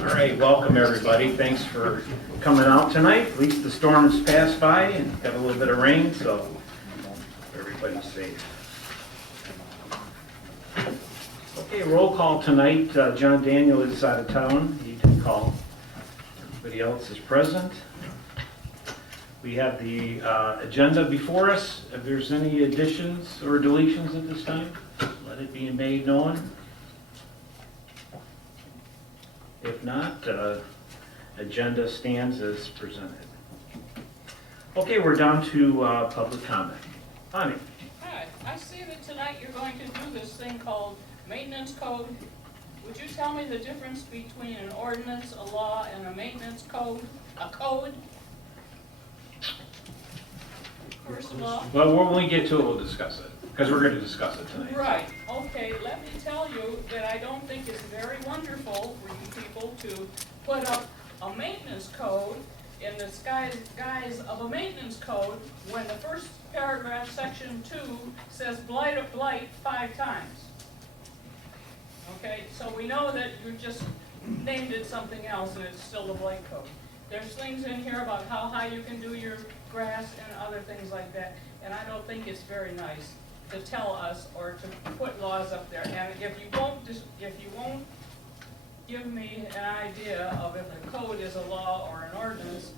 All right, welcome everybody. Thanks for coming out tonight. At least the storm has passed by and got a little bit of rain, so everybody's safe. Okay, roll call tonight. John Daniel is out of town. He didn't call. Everybody else is present. We have the agenda before us. If there's any additions or deletions at this time, let it be made known. If not, agenda stands as presented. Okay, we're down to public comment. Bonnie. Hi, I see that tonight you're going to do this thing called maintenance code. Would you tell me the difference between an ordinance, a law, and a maintenance code, a code? First of all. Well, when we get to it, we'll discuss it, because we're going to discuss it tonight. Right, okay, let me tell you that I don't think it's very wonderful for you people to put up a maintenance code in the guise of a maintenance code when the first paragraph, section 2, says blight of blight 5 times. Okay, so we know that you just named it something else and it's still the blight code. There's things in here about how high you can do your grass and other things like that, and I don't think it's very nice to tell us or to put laws up there. And if you won't give me an idea of if a code is a law or an ordinance,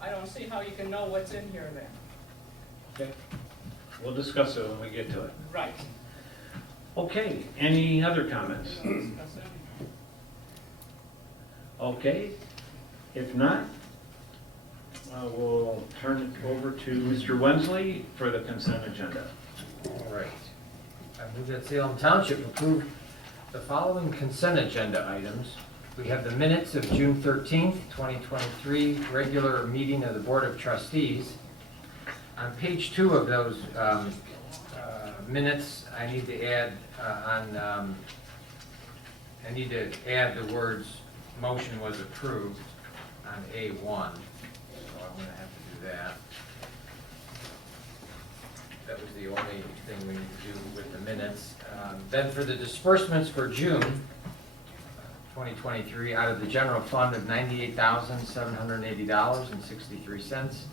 I don't see how you can know what's in here then. Okay, we'll discuss it when we get to it. Right. Okay, any other comments? Okay, if not, we'll turn it over to Mr. Wensley for the consent agenda. All right. I move that Salem Township approve the following consent agenda items. We have the minutes of June 13th, 2023, regular meeting of the Board of Trustees. On page 2 of those minutes, I need to add the words "motion was approved" on A1. So I'm going to have to do that. That was the only thing we need to do with the minutes. Then for the disbursements for June 2023, out of the general fund of $98,780.63,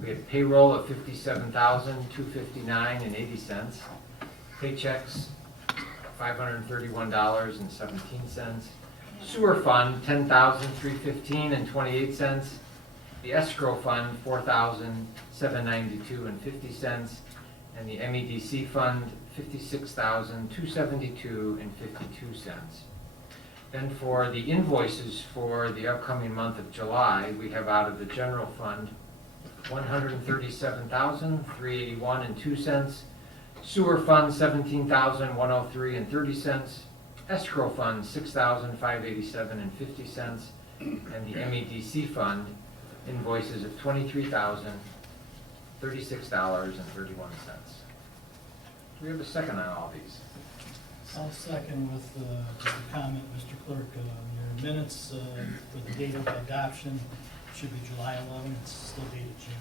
we had payroll of $57,259.80, paychecks $531.17, sewer fund $10,315.28, the escrow fund $4,792.50, and the MEDC fund $56,272.52. Then for the invoices for the upcoming month of July, we have out of the general fund $137,381.02, sewer fund $17,103.30, escrow fund $6,587.50, and the MEDC fund invoices of $23,036.31. Do we have a second on all these? I'll second with the comment, Mr. Clerk. Your minutes for the date of adoption should be July 11. It's still dated June.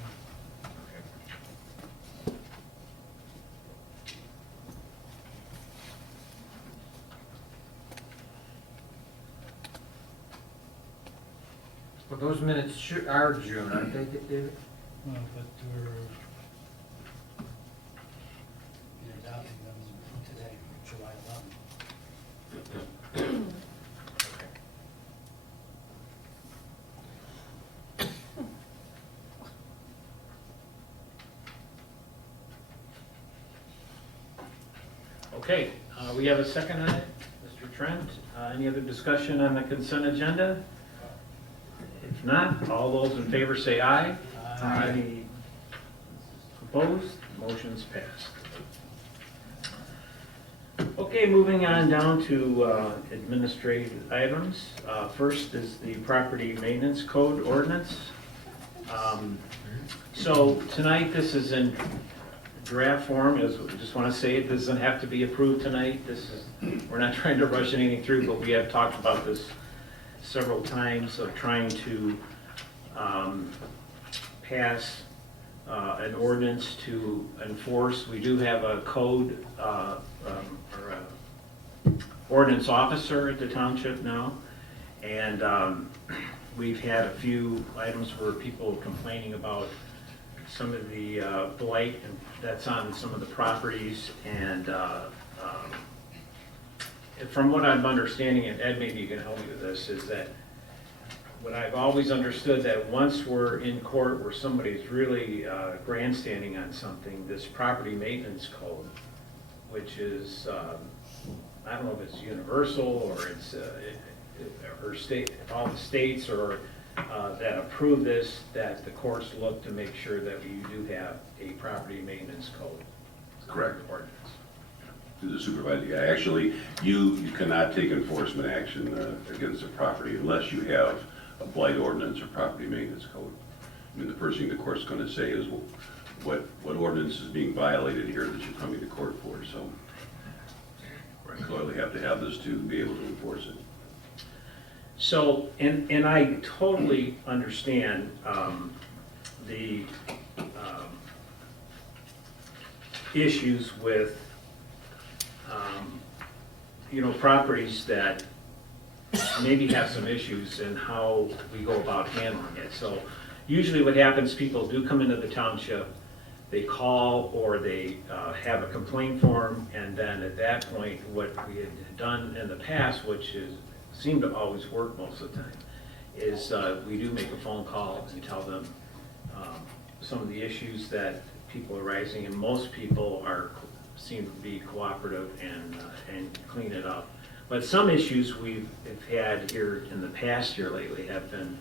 Well, those minutes are June, aren't they, David? Well, but we're adopting them today, July 11. Okay, we have a second on it, Mr. Trent. Any other discussion on the consent agenda? If not, all those in favor say aye. Aye. Any opposed? Motion's passed. Okay, moving on down to administrative items. First is the property maintenance code ordinance. So tonight, this is in draft form. I just want to say it doesn't have to be approved tonight. We're not trying to rush anything through, but we have talked about this several times of trying to pass an ordinance to enforce. We do have a code or a ordinance officer at the township now, And we've had a few items where people are complaining about some of the blight that's on some of the properties. And from what I'm understanding, and Ed, maybe you can help me with this, is that what I've always understood, that once we're in court where somebody's really grandstanding on something, this property maintenance code, which is, I don't know if it's universal or it's, or state, all the states or that approve this, that the courts look to make sure that we do have a property maintenance code. Correct. Ordinance. To the supervisor, yeah, actually, you cannot take enforcement action against a property unless you have a blight ordinance or property maintenance code. I mean, the first thing the court's gonna say is, well, what ordinance is being violated here that you're coming to court for, so. You clearly have to have this to be able to enforce it. So, and I totally understand the issues with, you know, properties that maybe have some issues in how we go about handling it. So usually what happens, people do come into the township, they call or they have a complaint form, and then at that point, what we had done in the past, which is seemed to always work most of the time, is we do make a phone call and tell them some of the issues that people are raising, and most people seem to be cooperative and clean it up. But some issues we've had here in the past year lately have been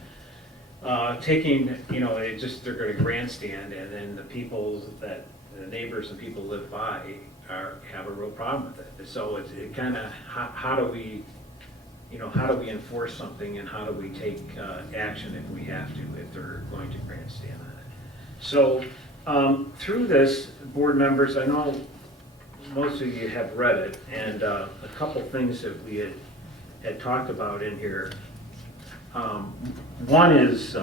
taking, you know, they're going to grandstand, and then the neighbors and people live by have a real problem with it. So it kind of, how do we enforce something, and how do we take action if we have to, if they're going to grandstand on it? So through this, board members, I know most of you have read it, and a couple things that we had talked about in here. One is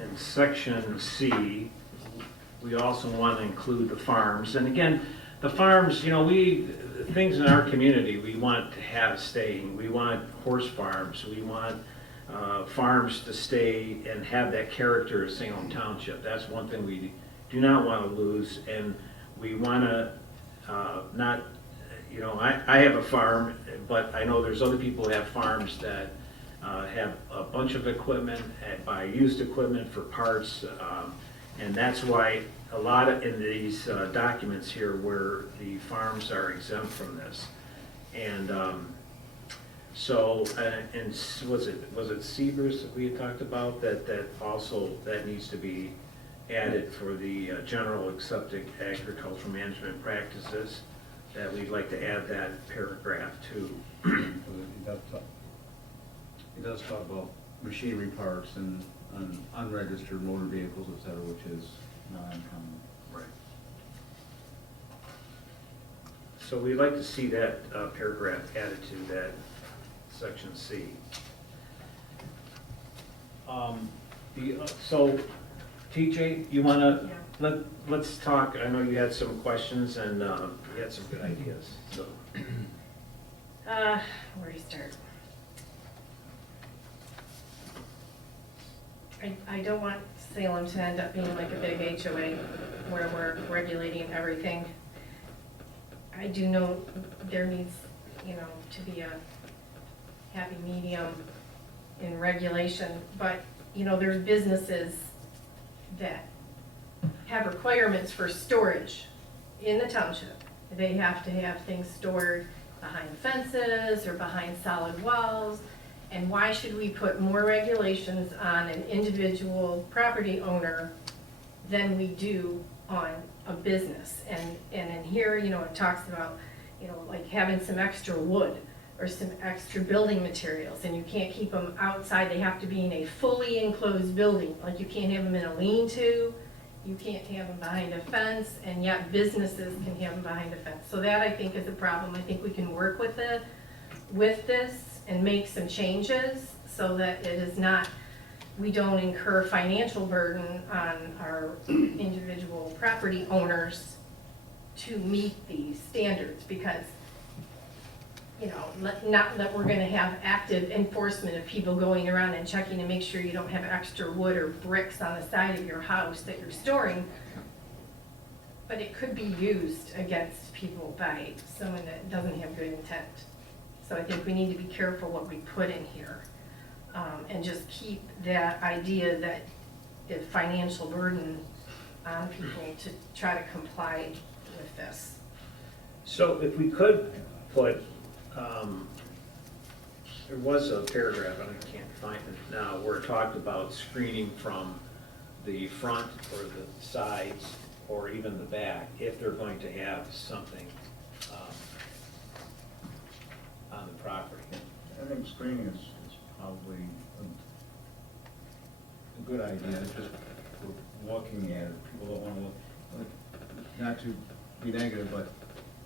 in section C, we also want to include the farms. And again, the farms, you know, things in our community we want to have staying. We want horse farms. We want farms to stay and have that character of Salem Township. That's one thing we do not want to lose, and we want to not, you know, I have a farm, but I know there's other people who have farms that have a bunch of equipment, buy used equipment for parts, and that's why a lot of in these documents here where the farms are exempt from this. And so, and was it Seavers that we had talked about, that also, that needs to be added for the general accepted agricultural management practices, that we'd like to add that paragraph to. It does talk about machinery parks and unregistered motor vehicles, et cetera, which is not uncommon. Right. So we'd like to see that paragraph added to that section C. So, TJ, you want to, let's talk, I know you had some questions and you had some good ideas, so. Where do you start? I don't want Salem to end up being like a big HOA where we're regulating everything. I do know there needs, you know, to be a happy medium in regulation, but, you know, there's businesses that have requirements for storage in the township. They have to have things stored behind fences or behind solid walls. And why should we put more regulations on an individual property owner than we do on a business? And in here, you know, it talks about, you know, like having some extra wood or some extra building materials, and you can't keep them outside. They have to be in a fully enclosed building. Like, you can't have them in a lean-to, you can't have them behind a fence, and yet businesses can have them behind a fence. So that, I think, is a problem. I think we can work with this and make some changes so that it is not, we don't incur financial burden on our individual property owners to meet these standards, because, you know, not that we're gonna have active enforcement of people going around and checking to make sure you don't have extra wood or bricks on the side of your house that you're storing, but it could be used against people by someone that doesn't have good intent. So I think we need to be careful what we put in here, and just keep that idea that the financial burden on people to try to comply with this. So if we could put, there was a paragraph, and I can't find it now, where it talked about screening from the front or the sides or even the back, if they're going to have something on the property. I think screening is probably a good idea, just for looking at it. People don't want to look, not to be negative, but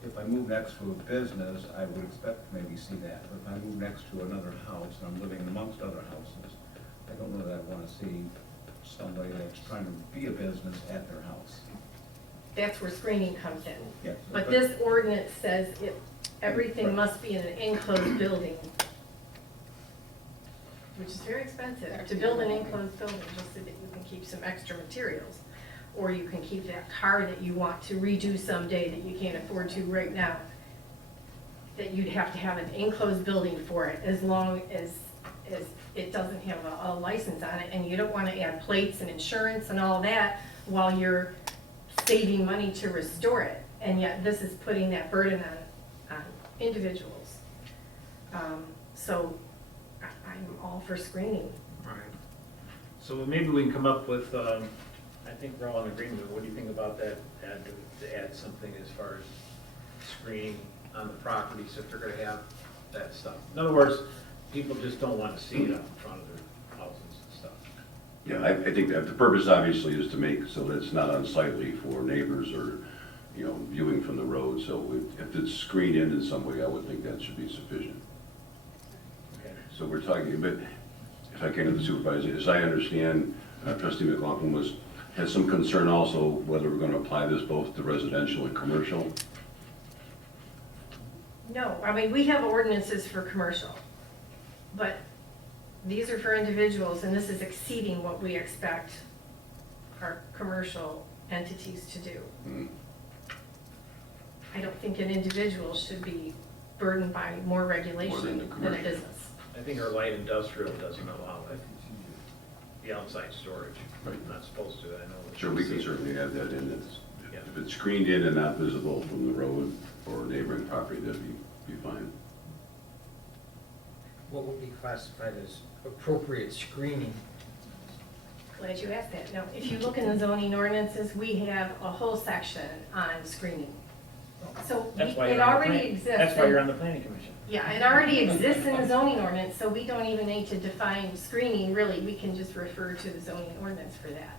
if I move next to a business, I would expect to maybe see that. But if I move next to another house, and I'm living amongst other houses, I don't know that I want to see somebody that's trying to be a business at their house. That's where screening comes in. Yes. But this ordinance says everything must be in an enclosed building, which is very expensive, to build an enclosed building, just so that you can keep some extra materials. Or you can keep that car that you want to redo someday that you can't afford to right now. That you'd have to have an enclosed building for it, as long as it doesn't have a license on it, and you don't wanna add plates and insurance and all that while you're saving money to restore it. And yet this is putting that burden on individuals. So I'm all for screening. All right. So maybe we can come up with, I think we're all in agreement. What do you think about that, to add something as far as screening on the properties if they're gonna have that stuff? In other words, people just don't want to see it out in front of their houses and stuff. Yeah, I think that the purpose obviously is to make so that it's not unsightly for neighbors or, you know, viewing from the road. So if it's screened in some way, I would think that should be sufficient. Okay. So we're talking, but if I came to the supervisor, as I understand, trustee McLaughlin has some concern also whether we're going to apply this both to residential and commercial. No, I mean, we have ordinances for commercial, but these are for individuals, and this is exceeding what we expect our commercial entities to do. Mm. I don't think an individual should be burdened by more regulation the than a commercial. business. I think our light industrial doesn't allow it, the outside storage. Right. Not supposed to, I know. Sure, we can certainly add that in. Yeah. If it's screened in and not visible from the road or neighboring property, that'd be fine. What would be classified as appropriate screening? Glad you asked that. Now, if you look in the zoning ordinances, we have a whole section on screening. So That's why it you're on the already plan- exists. That's why in- you're on the planning commission. Yeah, it already exists in the zoning ordinance, so we don't even need to define screening, really. We can just refer to the zoning ordinance for that.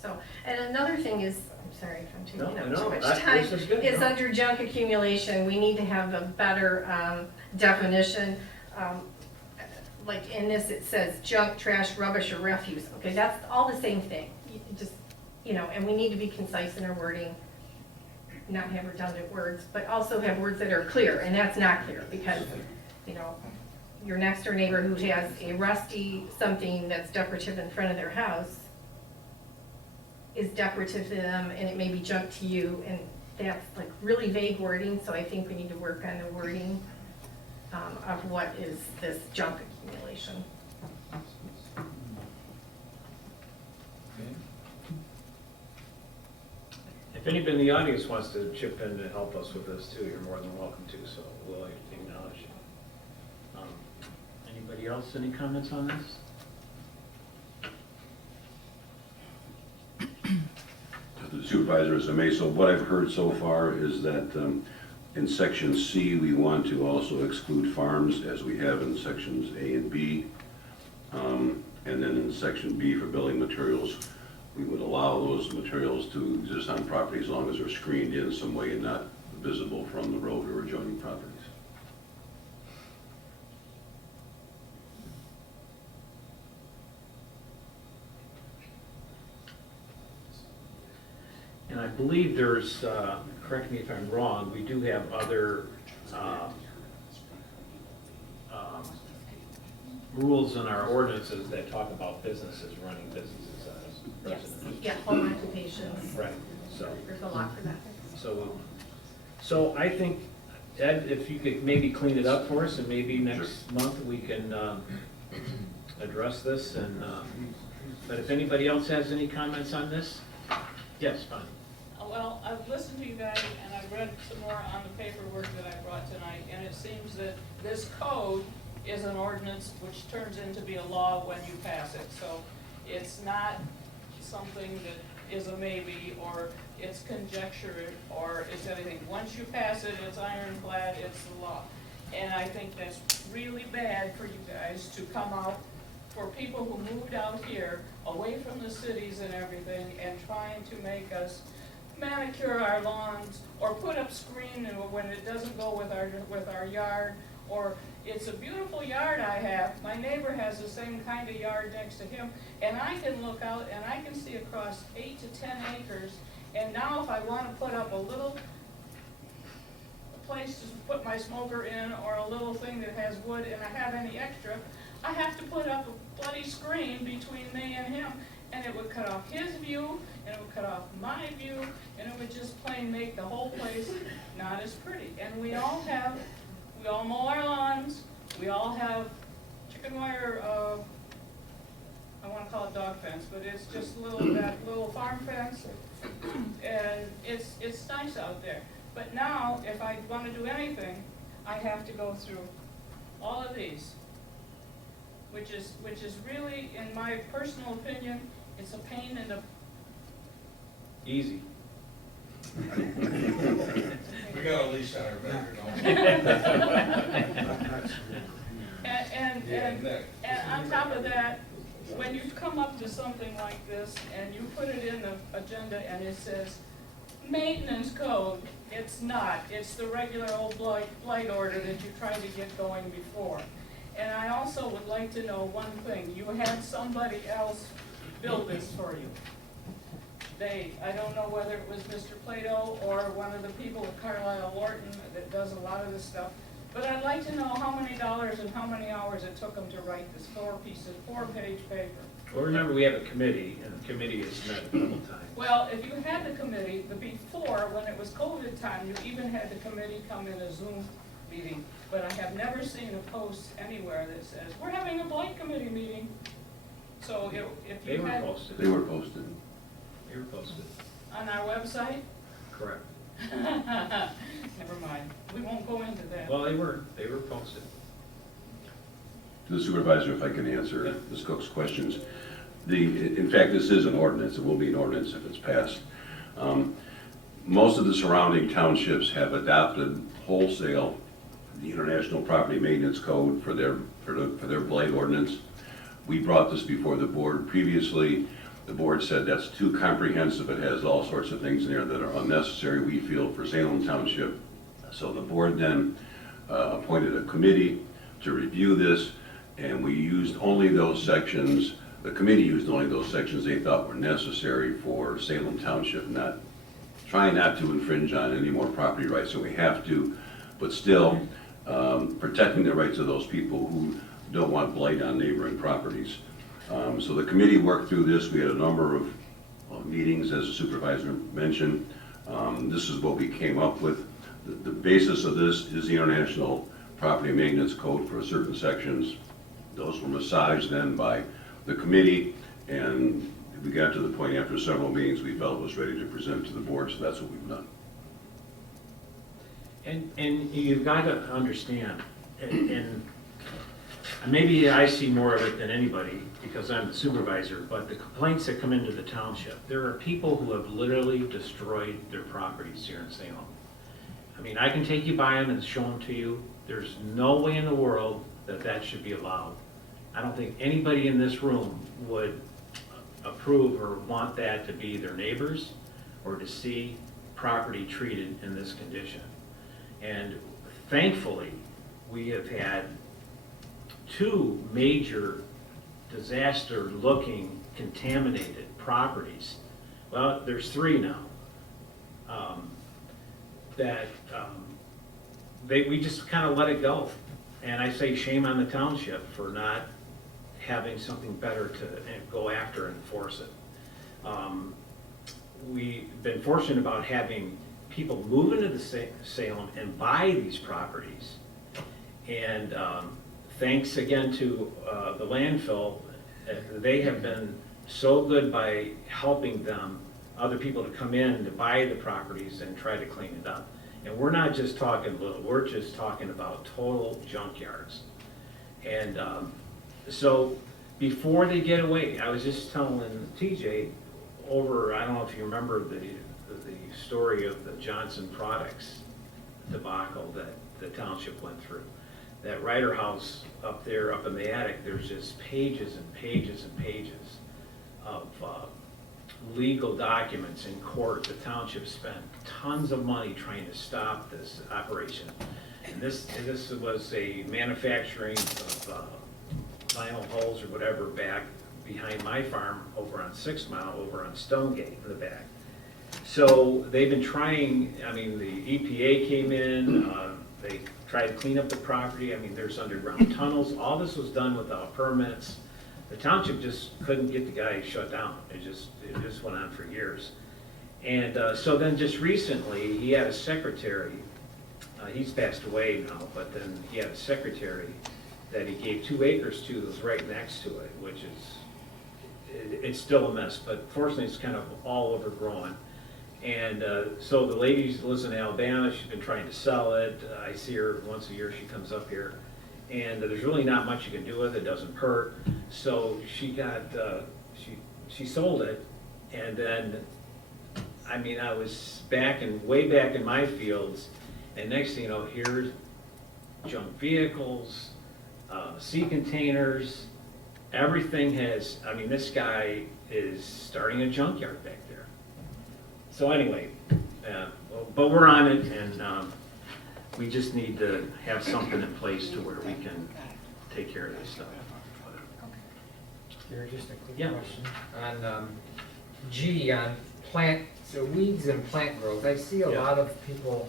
So, and another thing is, I'm sorry if I'm taking No, up no, too much that- time, this is good, is no. under junk accumulation, we need to have a better definition. Like in this, it says junk, trash, rubbish, or refuse. Okay, that's all the same thing. You just, you know, and we need to be concise in our wording, not have redundant words, but also have words that are clear, and that's not clear, because, you know, your next door neighbor who has a rusty something that's decorative in front of their house is decorative to them, and it may be junk to you, and that's like really vague wording, so I think we need to work on the wording of what is this junk accumulation. If anybody in the audience wants to chip in and help us with this too, you're more than welcome to, so we'll acknowledge it. Anybody else, any comments on this? To the supervisor, as I may, so what I've heard so far is that in section C, we want to also exclude farms as we have in sections A and B. And then in section B for building materials, we would allow those materials to exist on property as long as they're screened in some way and not visible from the road or adjoining properties. And I believe there's, correct me if I'm wrong, we do have other rules in our ordinances that talk about businesses, running businesses as Yes, residents. yeah, home occupations, Right, so, there's a lot for that. so I think, Ed, if you could maybe clean it up for us, and maybe next month we can address this, and, but if anybody else has any comments on this? Yes, fine. Well, I've listened to you guys, and I've read some more on the paperwork that I brought tonight, and it seems that this code is an ordinance which turns into be a law when you pass it. So it's not something that is a maybe, or it's conjecture, or it's anything. Once you pass it, it's ironclad, it's the law. And I think that's really bad for you guys to come out, for people who moved out here, away from the cities and everything, and trying to make us manicure our lawns, or put up screen when it doesn't go with our yard, or it's a beautiful yard I have, my neighbor has the same kind of yard next to him, and I can look out and I can see across 8 to 10 acres, and now if I want to put up a little place to put my smoker in, or a little thing that has wood, and I have any extra, I have to put up a bloody screen between me and him, and it would cut off his view, and it would cut off my view, and it would just plain make the whole place not as pretty. And we all mow our lawns, we all have chicken wire, I wanna call it dog fence, but it's just that little farm fence, and it's nice out there. But now, if I wanna do anything, I have to go through all of these, which is really, in my personal opinion, it's a pain in the. Easy. We got a leash on our back, And on top of that, when you come up to something like this and you put it in the agenda and it says maintenance code, it's not. It's the regular old blight order that you tried to get going before. And I also would like to know one thing. You had somebody else build this for you. I don't know whether it was Mr. Plato or one of the people at Carlisle Wharton that does a lot of this stuff, but I'd like to know how many dollars and how many hours it took them to write this 4-page paper. Well, remember, we have a committee, and the committee has met a couple times. Well, if you had the committee, before, when it was COVID time, you even had the committee come in a Zoom meeting, but I have never seen a post anywhere that says, we're having a blight committee meeting. So if They you were had, posted. They were posted. They were posted. on our website, Correct. never mind, we won't go into that. Well, they were posted. To the supervisor, if I can answer Ms. Cook's questions. In fact, this is an ordinance. It will be an ordinance if it's passed. Most of the surrounding townships have adopted wholesale the International Property Maintenance Code for their blight ordinance. We brought this before the board previously. The board said that's too comprehensive. It has all sorts of things in there that are unnecessary, we feel, for Salem Township. So the board then appointed a committee to review this, and we used only those sections, the committee used only those sections they thought were necessary for Salem Township, trying not to infringe on any more property rights than we have to, but still protecting the rights of those people who don't want blight on neighboring properties. So the committee worked through this. We had a number of meetings, as the supervisor mentioned. This is what we came up with. The basis of this is the International Property Maintenance Code for certain sections. Those were massaged then by the committee, and we got to the point after several meetings we felt it was ready to present to the board, so that's what we've done. And you've got to understand, and maybe I see more of it than anybody because I'm the supervisor, but the complaints that come into the township, there are people who have literally destroyed their properties here in Salem. I mean, I can take you by them and show them to you. There's no way in the world that that should be allowed. I don't think anybody in this room would approve or want that to be their neighbors or to see property treated in this condition. And thankfully, we have had 2 major disaster-looking contaminated properties. Well, there's 3 now. that we just kind of let it go. And I say shame on the township for not having something better to go after and enforce it. We've been fortunate about having people move into the Salem and buy these properties. And thanks again to the landfill, they have been so good by helping them, other people to come in to buy the properties and try to clean it up. And we're not just talking little, we're just talking about total junkyards. And so before they get away, I was just telling TJ over, I don't know if you remember the story of the Johnson Products debacle that the township went through. That Ryder House up there, up in the attic, there's just pages and pages and pages of legal documents in court. The township spent tons of money trying to stop this operation. And this was a manufacturing of vinyl hulls or whatever back behind my farm over on 6 Mile, over on Stonegate in the back. So they've been trying, I mean, the EPA came in, they tried to clean up the property. I mean, there's underground tunnels. All this was done without permits. The township just couldn't get the guy shut down. It just went on for years. And so then just recently, he had a secretary, he's passed away now, but then he had a secretary that he gave 2 acres to that was right next to it, which is, it's still a mess, but fortunately it's kind of all overgrown. And so the lady lives in Alabama, she's been trying to sell it. I see her once a year, she comes up here. And there's really not much you can do with it, it doesn't hurt. So she got, she sold it. And then, I mean, I was way back in my fields, and next thing you know, here's junk vehicles, sea containers, everything has, I mean, this guy is starting a junkyard back there. So anyway, but we're on it, and we just need to have something in place to where we can take care of this stuff. Gary, just a quick Yeah. question on G, on plant, so weeds and plant growth. I see a Yeah. lot of people,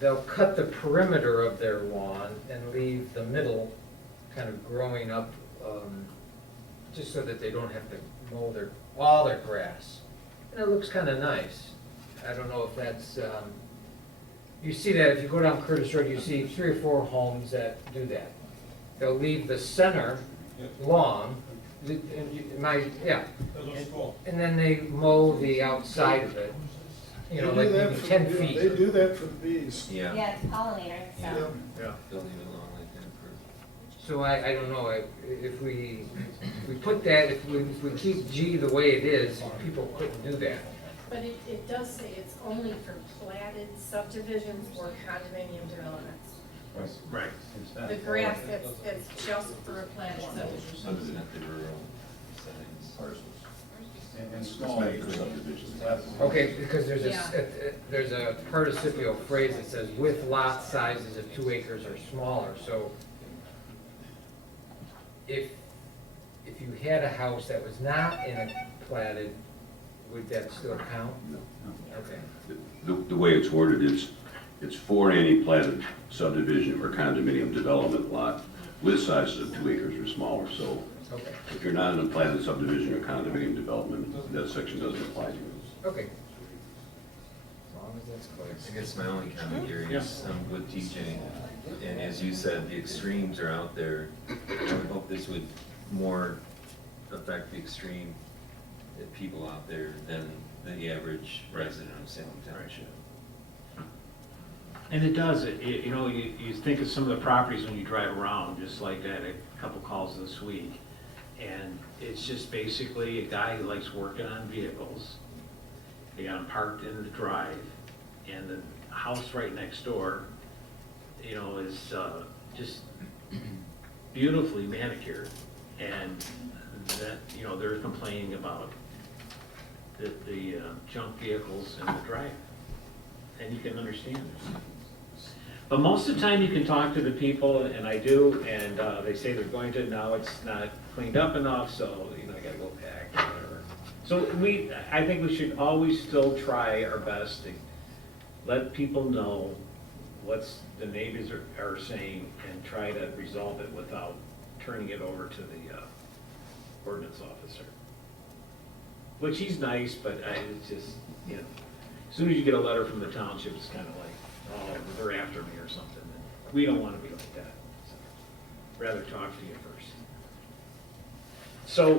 they'll cut the perimeter of their lawn and leave the middle kind of growing up, just so that they don't have to mow all their grass. And it looks kind of nice. I don't know if that's, you see that if you go down Curtis Road, you see 3 or 4 homes that do that. They'll leave the center long, and then they mow the outside of it, you know, like maybe 10 feet. They do that for the bees. Yeah, it's pollinator, so. Yeah. They'll leave it alone like that for. So I don't know, if we put that, if we keep G the way it is, people couldn't do that. But it does say it's only for platted subdivisions or condominium developments. Right. The grass, it's just for a platted subdivision. Under the rural settings. Parcels. And small acre subdivisions. Okay, because Yeah. there's a participial phrase that says with lot sizes of 2 acres or smaller, so if you had a house that was not in a platted, would that still count? No. Okay. The way it's worded, it's for any platted subdivision or condominium development lot with sizes of 2 acres or smaller. So Okay, if you're not in a platted subdivision or condominium development, that section doesn't apply to you. okay. As long as that's clear. I guess my only comment here is with TJ, and as you said, the extremes are out there. I would hope this would more affect the extreme people out there than the average resident of Salem Township. And it does, you know, you think of some of the properties when you drive around, just like I had a couple calls this week. And it's just basically a guy who likes working on vehicles. They got him parked in the drive, and the house right next door, you know, is just beautifully manicured. And that, you know, they're complaining about the junk vehicles in the drive. And you can understand. But most of the time you can talk to the people, and I do, and they say they're going to, now it's not cleaned up enough, so, you know, I gotta go back or whatever. So I think we should always still try our best to let people know what's the neighbors are saying and try to resolve it without turning it over to the ordinance officer. Which he's nice, but it's just, you know, as soon as you get a letter from the township, it's kind of like, oh, they're after me or something. And we don't want to be like that. So, rather talk to you first. So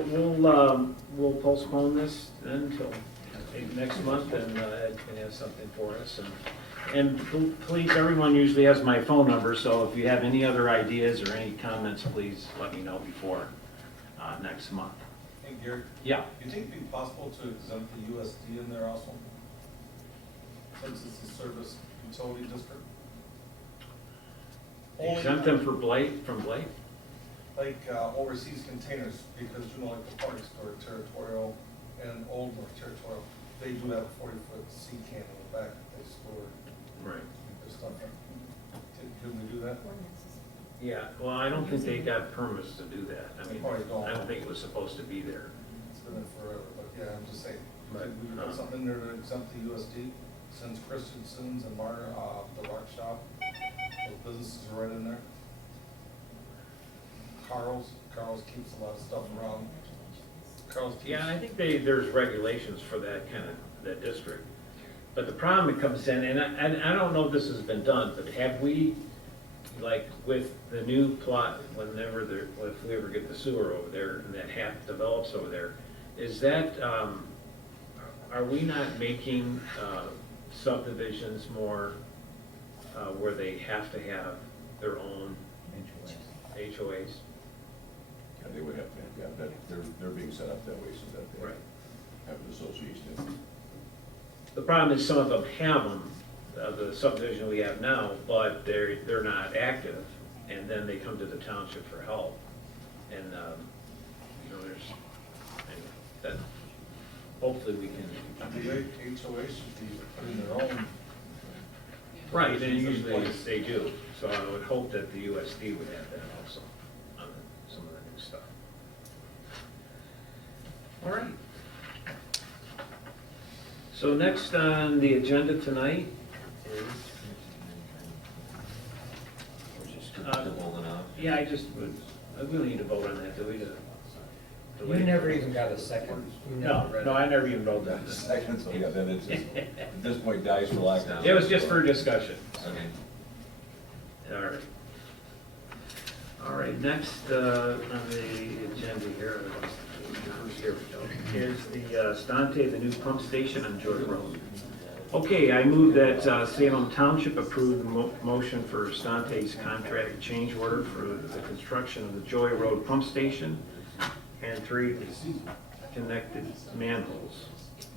we'll postpone this until maybe next month, and Ed can have something for us. And please, everyone usually has my phone number, so if you have any other ideas or any comments, please let me know before next month. Hey, Gary, Yeah. you think it'd be possible to exempt the USD in there also? Since it's a service utility district? Exempt them from Blake? Like overseas containers, because you know, like the party store, Territorial and Old North Territorial, they do have a 40-foot sea can in the back that they store Right. their stuff in. Can we do that? Yeah, well, I don't think they got permits to do that. I They mean, probably don't. I don't think it was supposed to be there. It's been there forever, but yeah, I'm just saying, But, could we put something in there to exempt the USD? Since Christensen's and Martin, the rock shop, those businesses are right in there. Carl's keeps a lot of stuff around. Carl's keeps. Yeah, I think there's regulations for that kind of, that district. But the problem that comes in, and I don't know if this has been done, but have we, like with the new plot, whenever if we ever get the sewer over there and that half develops over there, is that, are we not making subdivisions more where they have to have their own HOAs? Yeah, they would have to, yeah, they're being set up that way so that they Right. have an association. The problem is some of them have them, the subdivision we have now, but they're not active, and then they come to the township for help. And, you know, there's, anyway, that, hopefully we can. The HOA should be putting their own. Right, and usually they do, so I would hope that the USD would have that also on some of the new stuff. All right. So next on the agenda tonight is, To hold it off. yeah, we don't need to vote on that, do we? You never even got a second. You never read it. No, I never even wrote that. Second, so yeah, then it's just, at this point dies for lack of. It was just for discussion. Okay. All right. All right, next on the agenda here we go, is the Stante, the new pump station on Joy Road. Okay, I move that Salem Township approve the motion for Stante's contract change order for the construction of the Joy Road pump station and 3 connected manholes.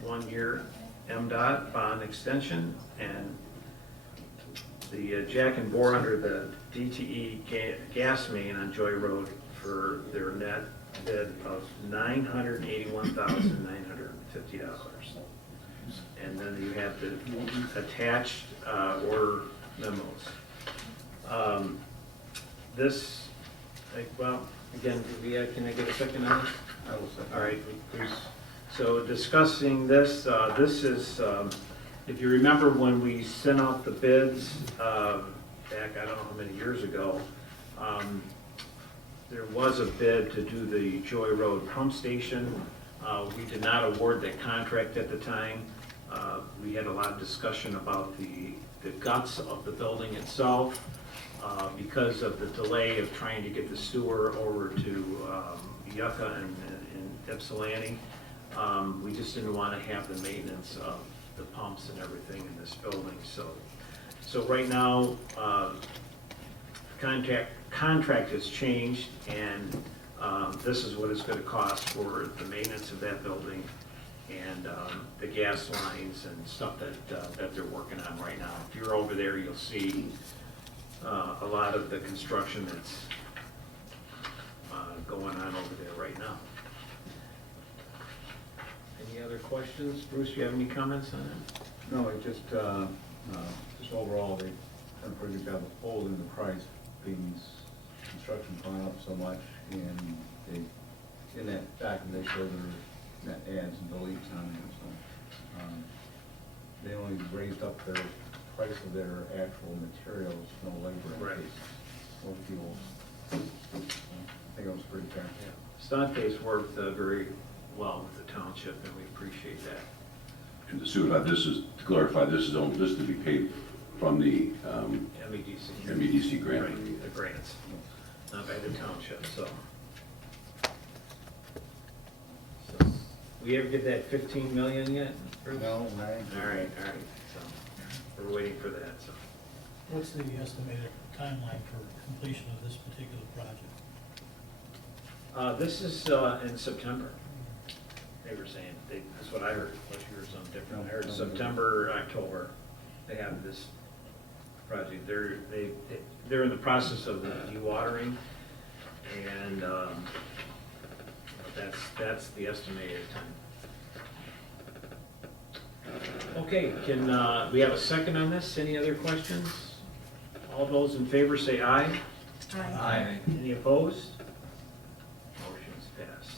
1 year MDOT bond extension and the jack and bore under the DTE gas main on Joy Road for their net bid of $981,950. And then you have the attached order memos. This, well, again, can I get a second on this? I will second. All right, please. So discussing this, this is, if you remember when we sent out the bids back, I don't know how many years ago, there was a bid to do the Joy Road pump station. We did not award that contract at the time. We had a lot of discussion about the guts of the building itself because of the delay of trying to get the sewer over to Yucca and Ypsilanti. We just didn't want to have the maintenance of the pumps and everything in this building. So right now, contract has changed, and this is what it's going to cost for the maintenance of that building and the gas lines and stuff that they're working on right now. If you're over there, you'll see a lot of the construction that's going on over there right now. Any other questions? Bruce, do you have any comments on that? No, it just overall, they done a pretty good job of holding the price, being construction gone up so much, and they, in that document, they show their net adds and deletes on there, so. They only raised up their price of their actual materials, no labor Right. increase, no fuel. I think it was pretty fair. Stonecase worked very well with the township, and we appreciate that. And the supervisor, this is, to clarify, this is only, this to be paid from the MEDC. MEDC grant. Right, the grants, not by the township, so. We ever get that 15 million yet? Bruce? No, All right, so, we're waiting for that, so. What's the estimated timeline for completion of this particular project? This is in September. They were saying, that's what I heard, what yours on different. I heard September, October, they have this project. They're in the process of dewatering, and that's the estimated time. Okay, can we have a second on this? Any other questions? All those in favor say aye. Aye. Any opposed? Motion's passed.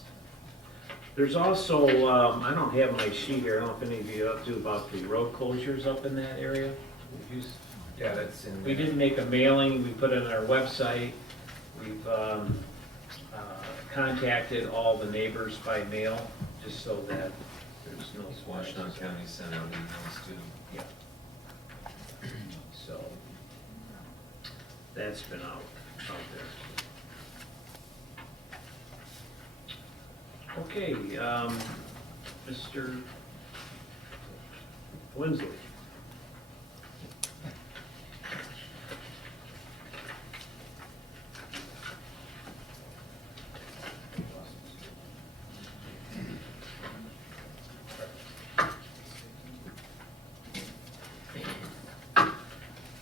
There's also, I don't have my sheet here, I don't know if any of you do about the road closures up in that area. Yeah, that's in. We didn't make a mailing, we put it on our website. We've contacted all the neighbors by mail, just so that there's no. Washtenaw County sent out emails too. Yeah. So, that's been out there. Okay, Mr. Winsley.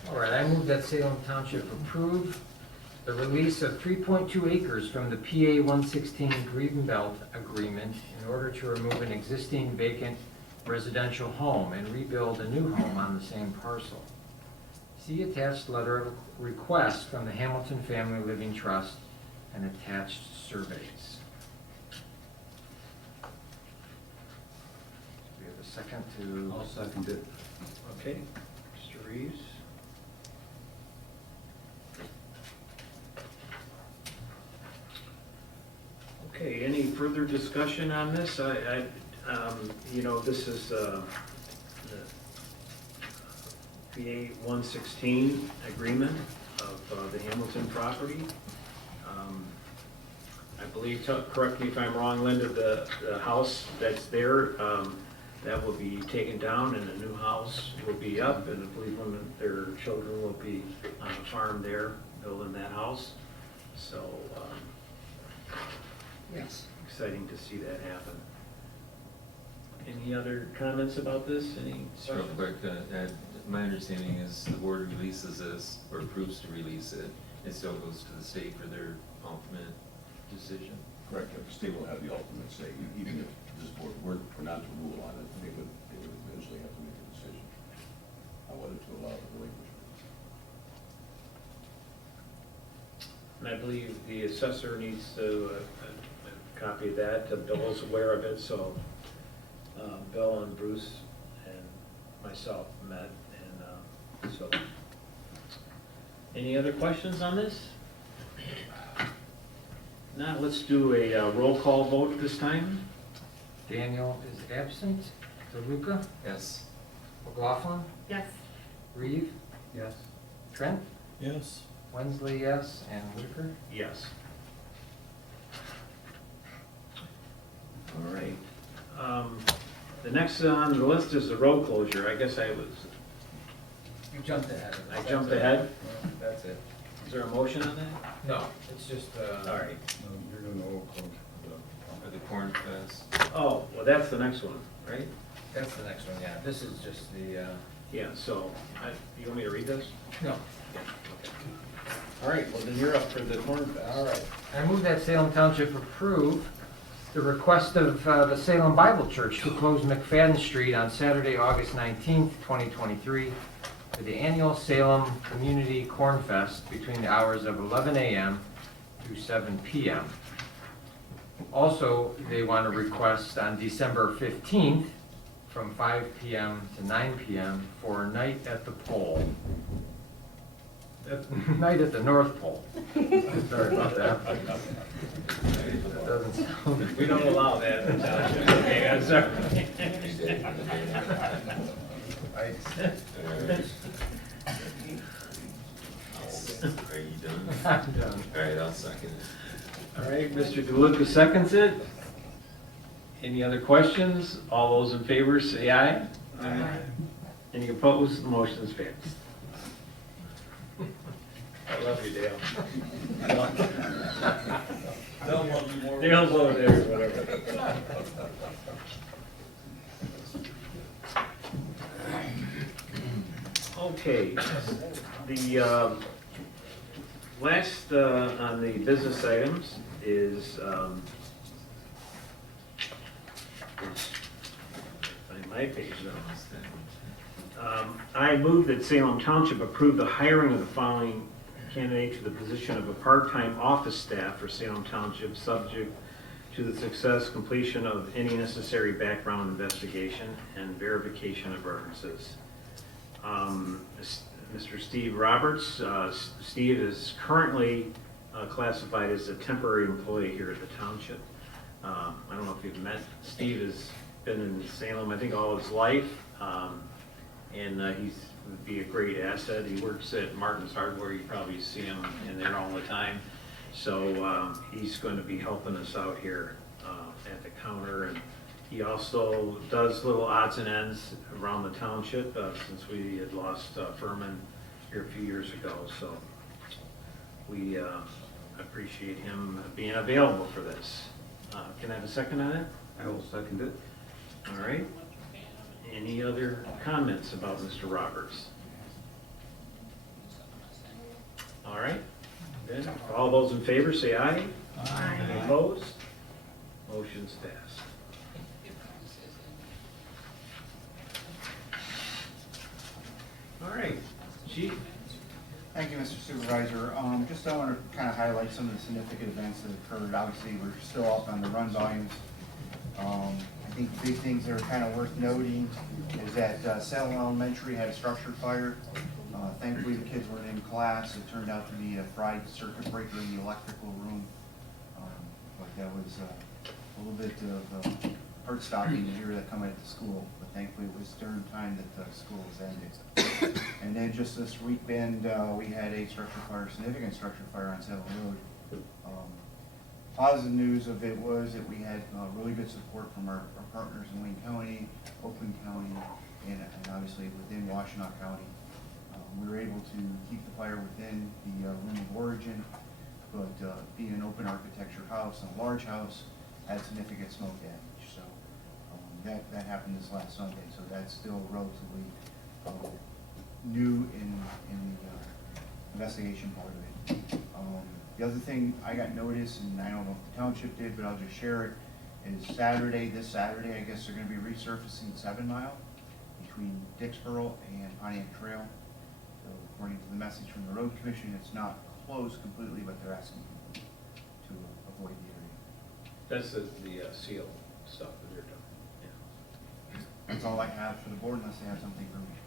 All right, I move that Salem Township approve the release of 3.2 acres from the PA 116 Greenbelt Agreement in order to remove an existing vacant residential home and rebuild a new home on the same parcel. See attached letter of request from the Hamilton Family Living Trust and attached surveys. We have a second to... I'll second it. Okay, Mr. Reeves. Okay, any further discussion on this? This is the PA 116 agreement of the Hamilton property. I believe, correct me if I'm wrong, Linda, the house that's there, that will be taken down and a new house will be up, and I believe their children will be on a farm there, building that house. So, Yes. exciting to see that happen. Any other comments about this? Any Just real questions? quick, my understanding is the board releases this, or approves to release it, it still goes to the state for their ultimate decision. Correct, the state will have the ultimate say, even if this board were not to rule on it, they would eventually have to make a decision on whether to allow the relinquishment. And I believe the assessor needs to, a copy of that. Bill is aware of it, so Bill and Bruce and myself met, and so. Any other questions on this? Now, let's do a roll call vote this time. Daniel is absent. DeLuca? Yes. McLaughlin? Yes. Reeve? Yes. Trent? Yes? Wensley, yes, and Whitaker? Yes. All right. The next on the list is the road closure. I guess You jumped ahead. I jumped ahead. That's it. Is there a motion on that? No, it's just, All right. You're doing the old closure. For the Corn Fest. Oh, well, that's the next one, right? that's the next one, yeah. This is just the, Yeah, so, you want me to read this? no. Okay. All right, well, then you're up for the Corn Fest. All right. I move that Salem Township approve the request of the Salem Bible Church to close McFadden Street on Saturday, August 19th, 2023, for the annual Salem Community Corn Fest between the hours of 11 a.m. to 7 p.m. Also, they want to request on December 15th from 5 PM to 9 PM for Night at the Pole. Night at the North Pole. Sorry about that. That doesn't sound. We don't allow that in the township. Okay, I'm sorry. Are you done? I'm done. All right, I'll second it. All right, Mr. DeLuca seconds it. Any other questions? All those in favor say aye. Aye. Any opposed? The motion is passed. I love you, Dale. They'll love you more. Dale's over there, whatever. Okay, the last on the business items is find my page now. I move that Salem Township approve the hiring of the following candidate to the position of a part-time office staff for Salem Township, subject to the success completion of any necessary background investigation and verification of references. Mr. Steve Roberts. Steve is currently classified as a temporary employee here at the township. I don't know if you've met Steve. Has been in Salem, I think, all his life, and he's would be a great asset. He works at Martin's Hardware. You probably see him in there all the time. So he's going to be helping us out here at the counter, and he also does little odds and ends around the township since we had lost Furman here a few years ago. So we appreciate him being available for this. Can I have a second on it? I will second it. All right. Any other comments about Mr. Roberts? All right. Then, all those in favor say aye. Aye. Any opposed? Motion's passed. All right, Chief. Thank you, Mr. Supervisor. Just I want to kind of highlight some of the significant events that occurred. Obviously, we're still up on the run volumes. I think the big things that are kind of worth noting is that Salem Elementary had a structure fire. Thankfully, the kids weren't in class. It turned out to be a fried circuit breaker in the electrical room. But that was a little bit of heart-stopping to hear that coming at the school. But thankfully, it was during time that the school was ended. And then just this weekend, we had a structure fire, significant structure fire on Salem Road. Positive news of it was that we had really good support from our partners in Wayne County, Oakland County, and obviously within Washtenaw County. We were able to keep the fire within the room of origin, but being an open architecture house and a large house, had significant smoke damage. So that happened this last Sunday, so that's still relatively new in the investigation part of it. The other thing I got notice, and I don't know if the township did, but I'll just share it, is this Saturday, I guess they're gonna be resurfacing 7 Mile between Dixboro and Pontiac Trail. So according to the message from the road commission, it's not closed completely, but they're asking people to avoid the area. That's the seal stuff that they're doing. Yeah. That's all I have for the board unless they have something for me.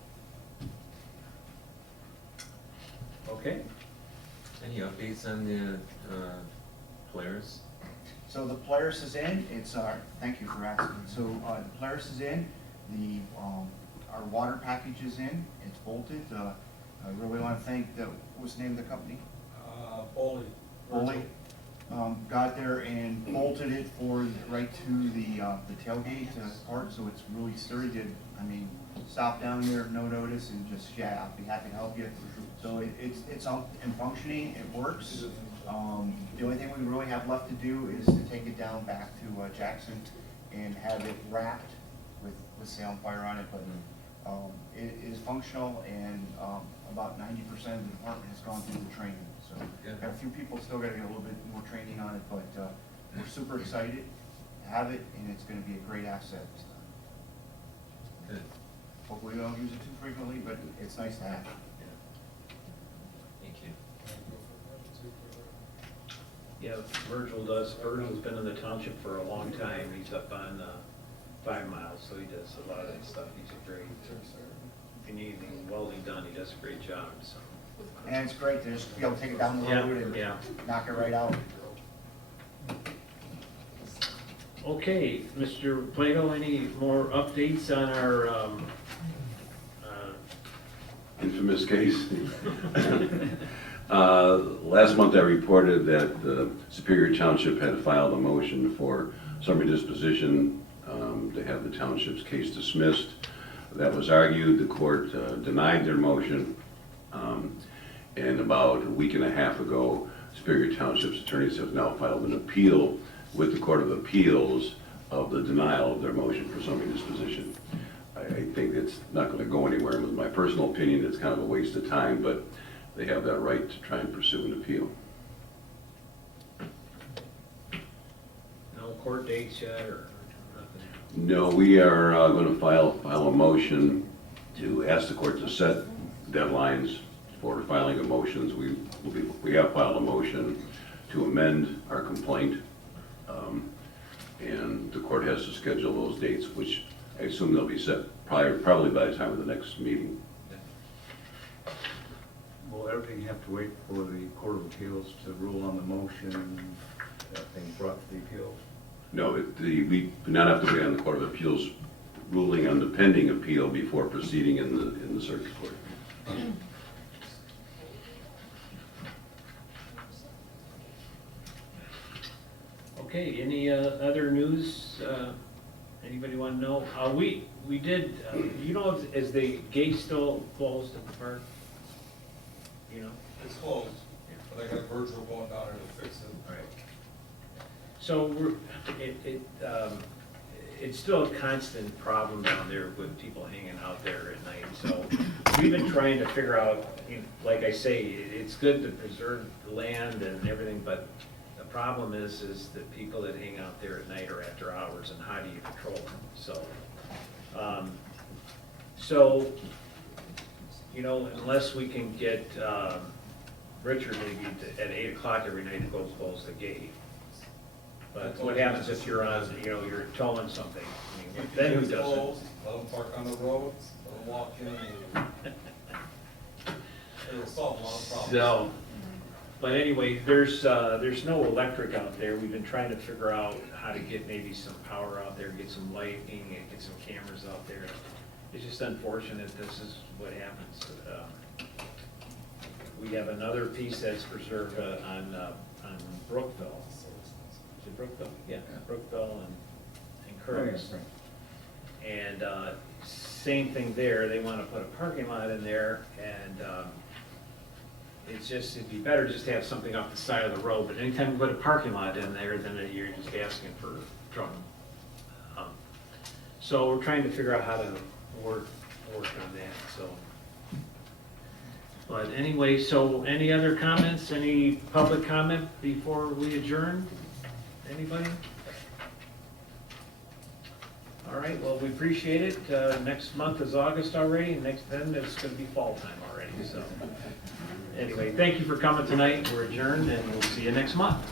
Okay. Any updates on the Polaris? So the Polaris is in, thank you for asking. So the Polaris is in, our water package is in, it's bolted. I really want to thank what's the name of the company? Foley. Foley. Got there and bolted it right to the tailgate part, so it's really sturdy. I mean, stop down there, no notice, and just, yeah, I'll be happy to help you. So it's up and functioning, it works. The only thing we really have left to do is to take it down back to Jackson and have it wrapped with Salem Fire on it, but it is functional, and about 90% of the department has gone through the training. So got a few people still got to get a little bit more training on it, but we're super excited to have it, and it's going to be a great asset. Good. Hopefully we don't use it too frequently, but it's nice to have. Thank you. Yeah, Virgil does. Virgil's been in the township for a long time. He's up on 5 miles, so he does a lot of that stuff. He's a great, if you need anything welding done, he does a great job, so. And it's great to just be able to take it down the Yeah, road and yeah. knock it right out. Okay, Mr. Plato, any more updates on our, Infamous case. Last month I reported that Superior Township had filed a motion for summary disposition to have the township's case dismissed. That was argued, the court denied their motion. And about a week and a half ago, Superior Township's attorneys have now filed an appeal with the Court of Appeals of the denial of their motion for summary disposition. I think it's not going to go anywhere. With my personal opinion, it's kind of a waste of time, but they have that right to try and pursue an appeal. no court dates yet, or nothing? No, we are going to file a motion to ask the court to set deadlines for filing of motions. We have filed a motion to amend our complaint, and the court has to schedule those dates, which I assume they'll be set probably by the time of the next meeting. Will everything have to wait for the Court of Appeals to rule on the motion being brought to the appeals? No, we do not have to wait on the Court of Appeals ruling on the pending appeal before proceeding in the circuit court. Okay, any other news? Anybody want to know? We did, you know, is the gate still closed at the park? You know? It's closed, but I got Virgil going down there to fix it. Right. So it's still a constant problem down there with people hanging out there at night. So we've been trying to figure out, like I say, it's good to preserve the land and everything, but the problem is that people that hang out there at night are after hours, and how do you control them? So, unless we can get Richard maybe at 8 o'clock every night to go close the gate. But what happens if you're on, you're towing something? I mean, then who does it? Closed, let them park on the road, let them walk in. It'll solve a lot of problems. So, but anyway, there's no electric out there. We've been trying to figure out how to get maybe some power out there, get some lighting, and get some cameras out there. It's just unfortunate this is what happens. We have another piece that's preserved on Brookville. Is it Brookville? Yeah, Brookville and Curtis. And same thing there. They want to put a parking lot in there, and it'd be better just to have something off the side of the road, but anytime you put a parking lot in there, then you're just asking for trouble. So we're trying to figure out how to work on that, so. But anyway, so any other comments, any public comment before we adjourn? Anybody? All right, well, we appreciate it. Next month is August already, and then it's gonna be fall time already, so. Anyway, thank you for coming tonight. We're adjourned, and we'll see you next month.